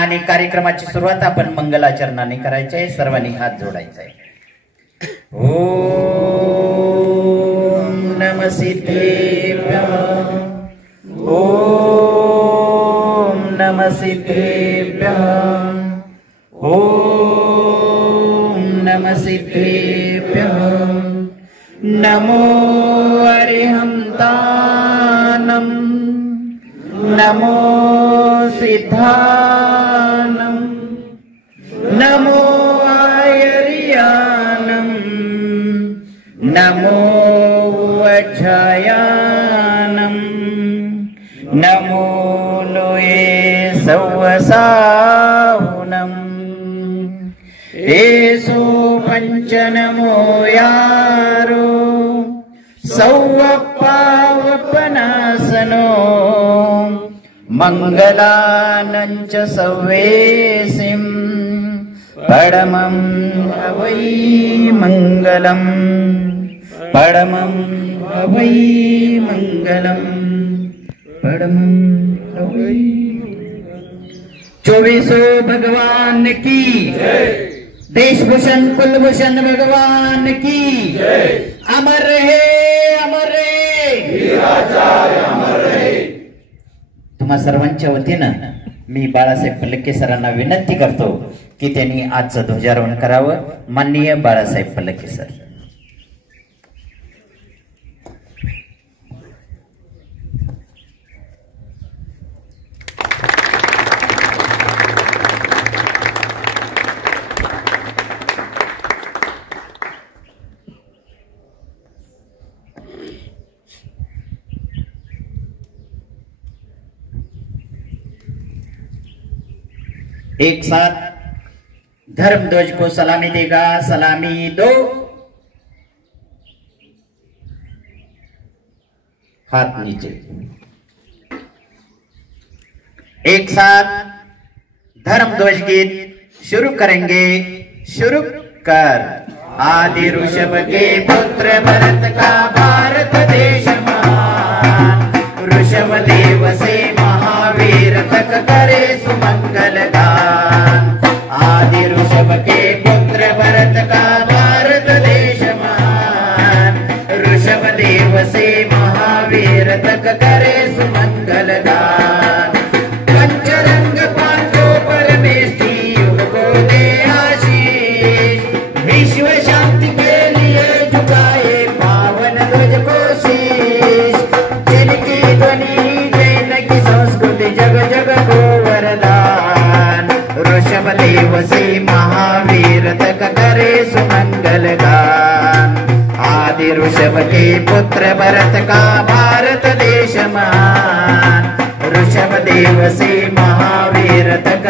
आणि कार्यक्रमाची सुरुवात आपण मंगलाचरणाने करायची आहे. सर्वांनी हात जोडायचा आहे. ओम नमः सिद्धेभ्यः, ओम नमः सिद्धेभ्यः, ओम नमः सिद्धेभ्यः. नमो अरिहंतानं, नमो सिद्धानं, नमो आयर्यानं, नमो वज्रायानं, नमो लोये सवसाहुनं. एसो पंचनमो यारो सौवपावपनासनो मंगलानंच सवेसिं परमं अवै मंगलम, परमं अवै मंगलम, परमं अवै. 24 भगवान की जय. देशभूषण कुलभूषण भगवान की जय. अमर रहे, अमर रहे, वीराचार्य अमर रहे. तुम्हा सर्वांच्या वतीनं मी बाळासाहेब फलके सरांना विनंती करतो की त्यांनी आजचं ध्वजारोहण करावं. माननीय बाळासाहेब फलके सर. एक साथ धर्मध्वज को सलामी देगा. सलामी दो. हाथ नीचे. एक साथ धर्मध्वज गीत शुरू करेंगे. शुरू कर. आदि ऋषभ के पुत्र भरत का भारत देश महान, ऋषभ देव से महावीर तक करे सुमंगल गान. आदि ऋषभ के पुत्र भरत का भारत देश महान, ऋषभ देव से महावीर तक करे सुमंगल गान. पंचरंग पांचों परमेष्टि युग को दे आशीष, विश्व शांति के लिए झुकाए पावन ध्वज को शीश. जिनकी ध्वनि जैन की संस्कृति जग जग को वरदान, ऋषभ देव से महावीर तक करे सुमंगल गान. आदि ऋषभ के पुत्र भरत का भारत देश महान, ऋषभ देव से महावीर तक